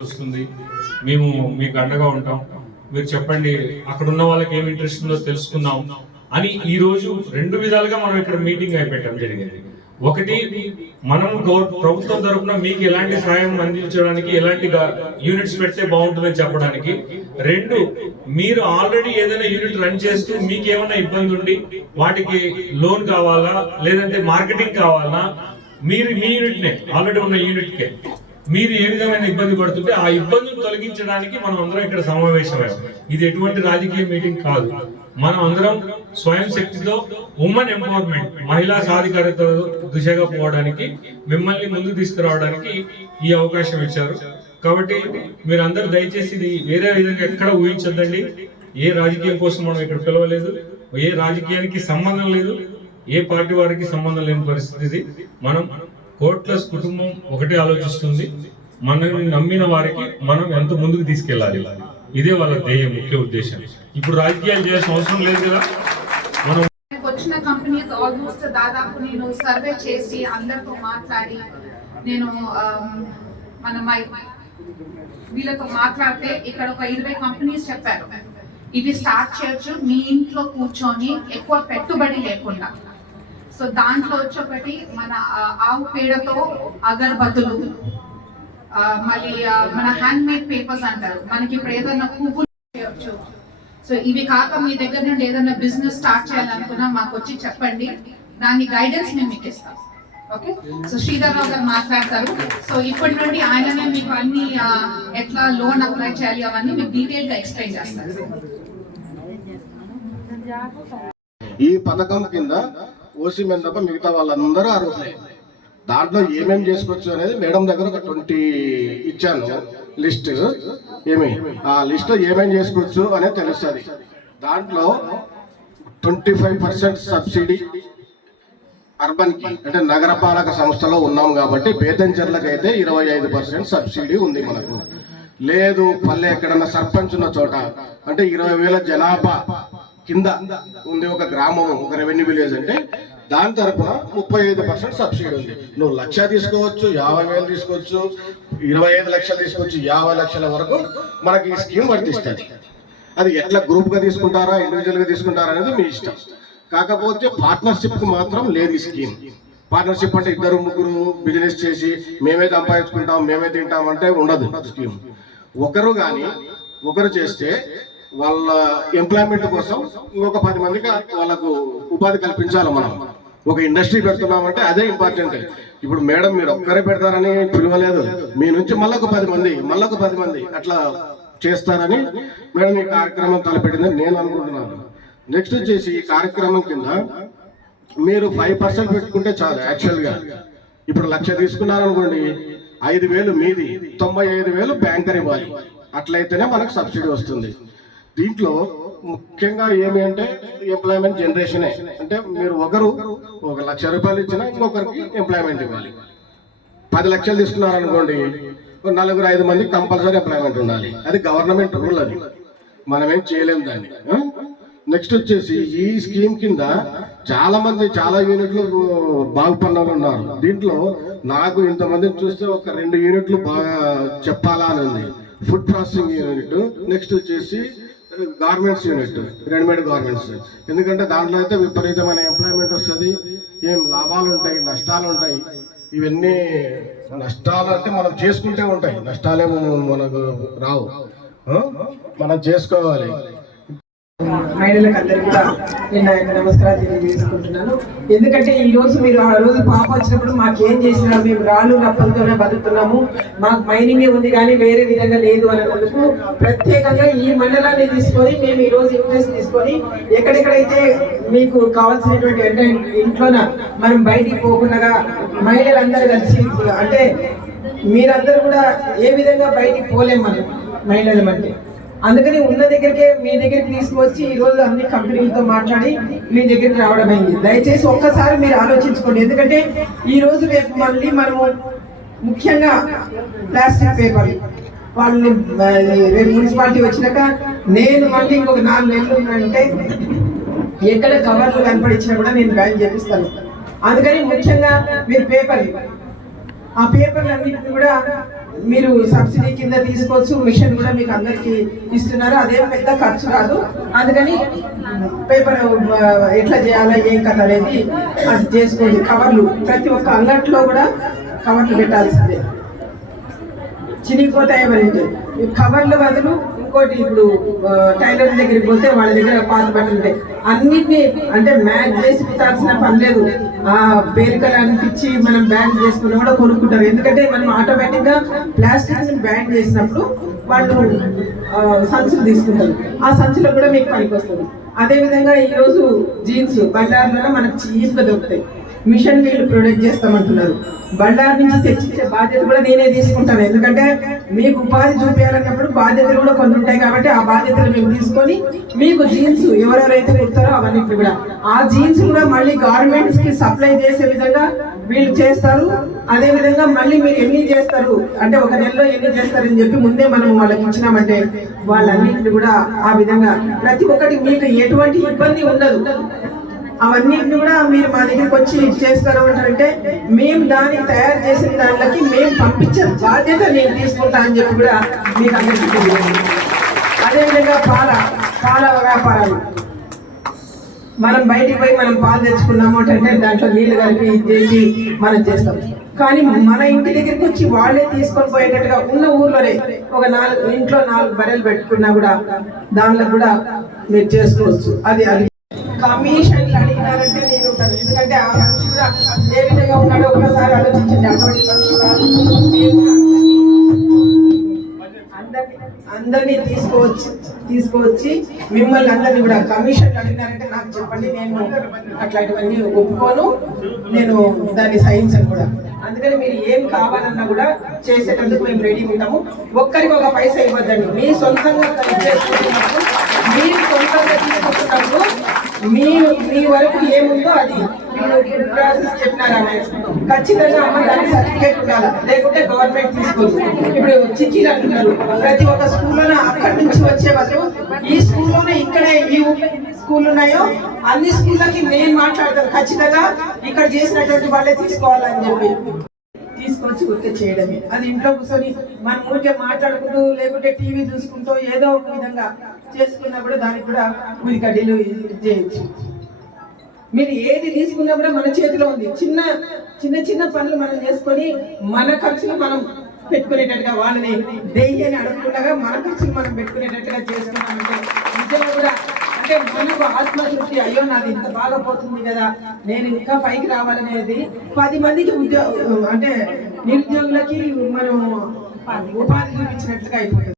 వస్తుంది. మేము మీకు అండగా ఉంటాం. మీరు చెప్పండి అక్కడ ఉన్న వాళ్ళకి ఏం ఇంట్రెస్ట్ ఉందో తెలుసుకుందాం అని ఈ రోజు రెండు విధాలుగా మనం ఇక్కడ మీటింగ్ అయిపెట్టడం జరిగింది. ఒకటి మనం ప్రభుత్వం తరపున మీకు ఎలాంటి సహాయం అందించడానికి ఎలాంటి యూనిట్స్ పెడితే బాగుంటుందని చెప్పడానికి. రెండు మీరు ఆల్రెడీ ఏదైనా యూనిట్ రన్ చేస్తూ మీకు ఏమైనా ఇబ్బంది ఉండి వాటికి లోన్ కావాలా లేదంటే మార్కెటింగ్ కావాలా మీరు మీ యూనిట్నే ఆల్రెడీ ఉన్న యూనిట్కే మీరు ఏ విధమైన ఇబ్బంది పడుతుంటే ఆ ఇబ్బందులు తొలగించడానికి మనం అందరం ఇక్కడ సమావేశమయ్యాం. ఇది ఎటువంటి రాజకీయ మీటింగ్ కాదు. మనం అందరం స్వయం శక్తితో ఉమెన్ ఎంపవర్మెంట్ మహిళా సాధికారత దిశగా పోవడానికి మిమ్మల్ని ముందుకు తీసుకురావడానికి ఈ అవకాశం ఇచ్చారు. కాబట్టి మీరు అందరూ దయచేసి ఇది వేరే విధంగా ఎక్కడ ఊహించొద్దండి. ఏ రాజకీయం కోసం మనం ఇక్కడ పిలవలేదు ఏ రాజకీయానికి సంబంధం లేదు ఏ పార్టీ వారికి సంబంధం లేని పరిస్థితి ఇది. మనం కోట్లస్ కుటుంబం ఒకటే ఆలోచిస్తుంది. మనల్ని నమ్మిన వారికి మనం ఎంత ముందుకు తీసుకెళ్ళాలి? ఇదే వాళ్ళ ధ్యేయం ముఖ్య ఉద్దేశం. ఇప్పుడు రాజకీయాలు చేయాల్సిన అవసరం లేదు కదా? మనం వచ్చిన కంపెనీస్ ఆల్మోస్ట్ దాదాపు నేను సర్వే చేసి అందరితో మాట్లాడి నేను మన వీళ్ళతో మాట్లాడితే ఇక్కడ ఒక ఇరవై కంపెనీస్ చెప్పారు. ఇది స్టార్ట్ చేయొచ్చు మీ ఇంట్లో కూర్చొని ఎక్కువ పెట్టుబడి లేకుండా. సో దాంట్లో వచ్చి ఒకటి మన ఆవు పేడతో అగరబత్తులు మళ్ళీ మన హ్యాండ్ మేడ్ పేపర్స్ అంటారు. మనకి ఇప్పుడు ఏదైనా పువ్వులు చేయొచ్చు. సో ఇవి కాక మీ దగ్గర నుండి ఏదైనా బిజినెస్ స్టార్ట్ చేయాలనుకున్నా మాకు వచ్చి చెప్పండి. దాని గైడెన్స్ మేము మీకు ఇస్తాం. ఓకే సో శ్రీధర్రావు గారు మాట్లాడతారు. సో ఇప్పటి నుండి ఆయననే మీకు అన్ని ఎట్లా లోన్ అప్లై చేయాలి అవన్నీ మీకు డీటెయిల్గా ఎక్స్ప్లెయిన్ చేస్తారు. ఈ పథకం కింద ఓసీ మీద తప్ప మిగతా వాళ్ళందరూ అర్హులే దాంట్లో ఏమేమి చేసుకోవచ్చు అనేది మేడం దగ్గర ఒక ట్వంటీ ఇచ్చాను. లిస్ట్ ఏమి? ఆ లిస్ట్ ఏమేమి చేసుకోవచ్చు అనేది తెలుస్తుంది. దాంట్లో ట్వంటీ ఫైవ్ పర్సెంట్ సబ్సిడీ అర్బన్కి అంటే నగరపాలక సంస్థలో ఉన్నాం కాబట్టి బేతంచెర్లకు అయితే ఇరవై ఐదు పర్సెంట్ సబ్సిడీ ఉంది మనకు. లేదు పల్లె ఎక్కడన్నా సర్పంచ్ ఉన్న చోట అంటే ఇరవై వేల జనాభా కింద ఉంది ఒక గ్రామం ఒక రెవెన్యూ విలేజ్ అంటే దాని తరపున ముప్పై ఐదు పర్సెంట్ సబ్సిడీ ఉంది. నువ్వు లక్ష తీసుకోవచ్చు యాభై వేలు తీసుకోవచ్చు ఇరవై ఐదు లక్షలు తీసుకోవచ్చు యాభై లక్షల వరకు మనకి ఈ స్కీమ్ వర్తిస్తుంది. అది ఎట్లా గ్రూప్గా తీసుకుంటారా ఇండివిజువల్గా తీసుకుంటారా అనేది మీ ఇష్టం. కాకపోతే పార్ట్నర్షిప్కి మాత్రం లేదు ఈ స్కీమ్ పార్ట్నర్షిప్ అంటే ఇద్దరు ముగ్గురు బిజినెస్ చేసి మేమే సంపాదించుకుంటాం మేమే తింటాం అంటే ఉండదు స్కీమ్ ఒకరు కానీ ఒకరు చేస్తే వాళ్ళ ఎంప్లాయ్మెంట్ కోసం ఇంకొక పది మందికి వాళ్ళకు ఉపాధి కల్పించాలి మనం. ఒక ఇండస్ట్రీ పెడుతున్నామంటే అదే ఇంపార్టెంట్ ఇప్పుడు మేడం మీరు ఒక్కరే పెడతారని పిలవలేదు. మీ నుంచి మళ్ళీ ఒక పది మంది మళ్ళొక ఒక పది మంది అట్లా చేస్తారని మేడం ఈ కార్యక్రమం తలపెట్టిందని నేను అనుకుంటున్నాను. నెక్స్ట్ వచ్చేసి ఈ కార్యక్రమం కింద మీరు ఫైవ్ పర్సెంట్ పెట్టుకుంటే చాలు యాక్చువల్గా ఇప్పుడు లక్ష తీసుకున్నారనుకోండి ఐదు వేలు మీది తొంభై ఐదు వేలు బ్యాంకర్ ఇవ్వాలి. అట్లయితేనే మనకు సబ్సిడీ వస్తుంది. దీంట్లో ముఖ్యంగా ఏమి అంటే ఎంప్లాయ్మెంట్ జనరేషనే అంటే మీరు ఒకరు ఒక లక్ష రూపాయలు ఇచ్చినా ఇంకొకరికి ఎంప్లాయ్మెంట్ ఇవ్వాలి. పది లక్షలు తీసుకున్నారనుకోండి ఒక నలుగురు ఐదు మంది కంపల్సరీ ఎంప్లాయ్మెంట్ ఉండాలి. అది గవర్నమెంట్ రూల్ అది. మనం ఏం దాన్ని. నెక్స్ట్ వచ్చేసి ఈ స్కీమ్ కింద చాలా మంది చాలా యూనిట్లు బాగుపడినారు ఉన్నారు. దీంట్లో నాకు ఇంతమందిని చూస్తే ఒక రెండు యూనిట్లు బాగా చెప్పాలా అని ఉంది. ఫుడ్ ప్రాసెసింగ్ యూనిట్ నెక్స్ట్ వచ్చేసి గార్మెంట్స్ యూనిట్ రెడీమేడ్ గార్మెంట్స్ ఎందుకంటే దాంట్లో అయితే విపరీతమైన ఎంప్లాయ్మెంట్ వస్తుంది ఏం లాభాలు ఉంటాయి నష్టాలు ఉంటాయి. ఇవన్నీ నష్టాలు అంటే మనం చేసుకుంటే ఉంటాయి. నష్టాలే మనకు రావు. మనం చేసుకోవాలి. మహిళలకు అందరికీ కూడా నేను ఆయన నమస్కారాలు తెలియజేసుకుంటున్నాను. ఎందుకంటే ఈ రోజు మీరు ఆ రోజు పాప వచ్చినప్పుడు మాకు ఏం చేసినా మేము రాళ్ళు రప్పలతోనే బతుకుతున్నాము. మాకు మైనింగే ఉంది కానీ వేరే విధంగా లేదు అన్నందుకు ప్రత్యేకంగా ఈ మండలాన్ని తీసుకొని మేము ఈ రోజు ఇంట్రెస్ట్ తీసుకొని ఎక్కడెక్కడైతే మీకు కావాల్సినటువంటి అంటే ఇంట్లోన మనం బయటికి పోకుండా మహిళలందరూ కలిసి అంటే మీరందరూ కూడా ఏ విధంగా బయటికి పోలేము మనం మహిళలు అంటే. అందుకని ఉన్న దగ్గరికే మీ దగ్గరికి తీసుకువచ్చి ఈ రోజు అన్ని కంపెనీలతో మాట్లాడి మీ దగ్గరికి రావడం అయింది. దయచేసి ఒక్కసారి మీరు ఆలోచించుకోండి. ఎందుకంటే ఈ రోజు రేపు మళ్ళీ మనము ముఖ్యంగా ప్లాస్టిక్ పేపర్ వాళ్ళని రేపు మున్సిపాలిటీ వచ్చినాక నేను మళ్ళీ ఇంకొక నాలుగు నెలలు అంటే ఎక్కడ కవర్లు కనపడించినా కూడా నేను బ్యాన్ చేపిస్తాను. అందుకని ముఖ్యంగా మీరు పేపర్ ఆ పేపర్లు అన్నింటినీ కూడా మీరు సబ్సిడీ కింద తీసుకోవచ్చు మిషన్ కూడా మీకు అందరికి ఇస్తున్నారు. అదేం పెద్ద ఖర్చు కాదు. అందుకని పేపర్ ఎట్లా చేయాలా ఏం కథ అనేది అది చేసుకోండి. కవర్లు ప్రతి ఒక్క అంగట్లో కూడా కవర్లు పెట్టాల్సిందే. చినిగిపోతాయి మరి? కవర్లు కవర్ల బదులు ఇంకోటి ఇప్పుడు టైలర్ దగ్గరికి పోతే వాళ్ళ దగ్గర పాత బట్టలు ఉంటాయి. అన్నిటిని అంటే మ్యాచ్ చేసి కుట్టాల్సిన పని లేదు. ఆ పేరుకలు అనిపించి మనం బ్యాన్ చేసుకున్నా కూడా కొనుక్కుంటారు. ఎందుకంటే మనం ఆటోమేటిక్గా ప్లాస్టిక్ బ్యాన్ చేసినప్పుడు వాళ్ళు సంచులు తీసుకుంటారు. ఆ సంచులో కూడా మీకు పనికి వస్తుంది. అదేవిధంగా ఈరోజు ఈ రోజు జీన్స్ బండారులలో మనకు చీప్గా దొరుకుతాయి. మిషన్ వీళ్ళు ప్రొడక్ట్ చేస్తామంటున్నారు. బండారు నుంచి తెచ్చిచ్చే బాధ్యత కూడా నేనే తీసుకుంటాను. ఎందుకంటే మీకు ఉపాధి చూపించాలన్నప్పుడు బాధ్యతలు కూడా కొన్ని ఉంటాయి కాబట్టి ఆ బాధ్యతలు మేము తీసుకొని మీకు జీన్స్ ఎవరెవరైతే కుడతారో అవన్నీ కూడా. ఆ జీన్స్ కూడా మళ్ళీ గార్మెంట్స్కి సప్లై చేసే విధంగా వీళ్ళు చేస్తారు. అదే విధంగా మళ్ళీ మీరు ఎన్ని చేస్తారు? అంటే ఒక నెలలో ఎన్ని చేస్తారని చెప్పి ముందే మనం వాళ్ళకి ఇచ్చినామంటే వాళ్ళన్నింటినీ కూడా ఆ విధంగా ప్రతి ఒక్కటి మీకు ఎటువంటి ఇబ్బంది ఉండదు. అవన్నిటిని కూడా మీరు మా దగ్గరికి వచ్చి చేస్తారు అంటే మేము దాన్ని తయారు చేసిన దాంట్లోకి మేము పంపించే బాధ్యత నేను తీసుకుంటా అని చెప్పి కూడా మీకు అందరికీ తెలియదు. అదేవిధంగా పాల పాల వ్యాపారాలు. మనం బయటికి పోయి మనం పాలు తెచ్చుకున్నాము అంటే దాంట్లో నీళ్ళు కలిపి ఇది చేసి మనం చేస్తాం. కానీ మన ఇంటి దగ్గరికి వచ్చి వాళ్ళే తీసుకొని పోయేటట్టుగా ఉన్న ఊర్లోనే ఒక నాలుగు ఇంట్లో నాలుగు బర్రెలు పెట్టుకున్నా కూడా దానిలో కూడా మీరు చేసుకోవచ్చు. అది అది. కమిషన్లు అడిగినారంటే నేను ఎందుకంటే ఆ మనిషి కూడా ఏ విధంగా ఉన్నాడో ఒకసారి ఆలోచించండి. అటువంటి మనిషి కాదు. అందరినీ తీసుకువచ్చి తీసుకువచ్చి మిమ్మల్ని అందరినీ కూడా కమిషన్ అడిగినారంటే నాకు చెప్పండి. నేను అట్లాంటివన్నీ ఒప్పుకోను. నేను దాన్ని సహించను కూడా. అందుకని మీరు ఏం కావాలన్నా కూడా చేసేటందుకు మేము రెడీ ఉంటాము. ఒక్కరికి ఒక పైసా ఇవ్వద్దండి. మీ సొంతంగా ఖర్చు చేసుకుంటున్నప్పుడు మీరు సొంతంగా తీసుకుంటున్నప్పుడు మీ మీ వరకు ఏముందో అది. ప్రాసెస్ చెప్పినారా ఖచ్చితంగా అమ్మ దానికి సర్టిఫికేట్ ఉండాలి. లేకుంటే గవర్నమెంట్ తీసుకోవచ్చు ఇప్పుడు చిక్కీలు అంటున్నారు ప్రతి ఒక్క స్కూల్లోనే అక్కడి నుంచి వచ్చే వాళ్ళు ఈ స్కూల్లోనే ఇక్కడే ఈ స్కూల్ ఉన్నాయో అన్ని స్కూళ్ళకి నేను మాట్లాడతాను. ఖచ్చితంగా ఇక్కడ చేసినటువంటి వాళ్ళే తీసుకోవాలని చెప్పి. తీసుకొచ్చి గుర్తు చేయడమే. అది ఇంట్లో కూర్చొని మన ఊరికే మాట్లాడుకుంటూ లేకుంటే టీవీ చూసుకుంటూ ఏదో ఒక విధంగా చేసుకున్నప్పుడు దానికి కూడా మీరు కడ్డీలు చేయొచ్చు మీరు ఏది తీసుకున్నా కూడా మన చేతిలో ఉంది. చిన్న చిన్న చిన్న పనులు మనం చేసుకొని మన ఖర్చులు మనం పెట్టుకునేటట్టుగా వాళ్ళని దెయ్యని అడగకుండా మన ఖర్చులు మనం పెట్టుకునేటట్టుగా చేసుకున్నామంటే నిజంగా కూడా అంటే మనకు ఆత్మతృప్తి అయ్యో నాది ఇంత బాగా పోతుంది కదా నేను ఇంకా పైకి రావాలనేది పది మందికి ఉద్యోగ అంటే నిరుద్యోగులకి మనం ఉపాధి చూపించినట్లుగా అయిపోతుంది.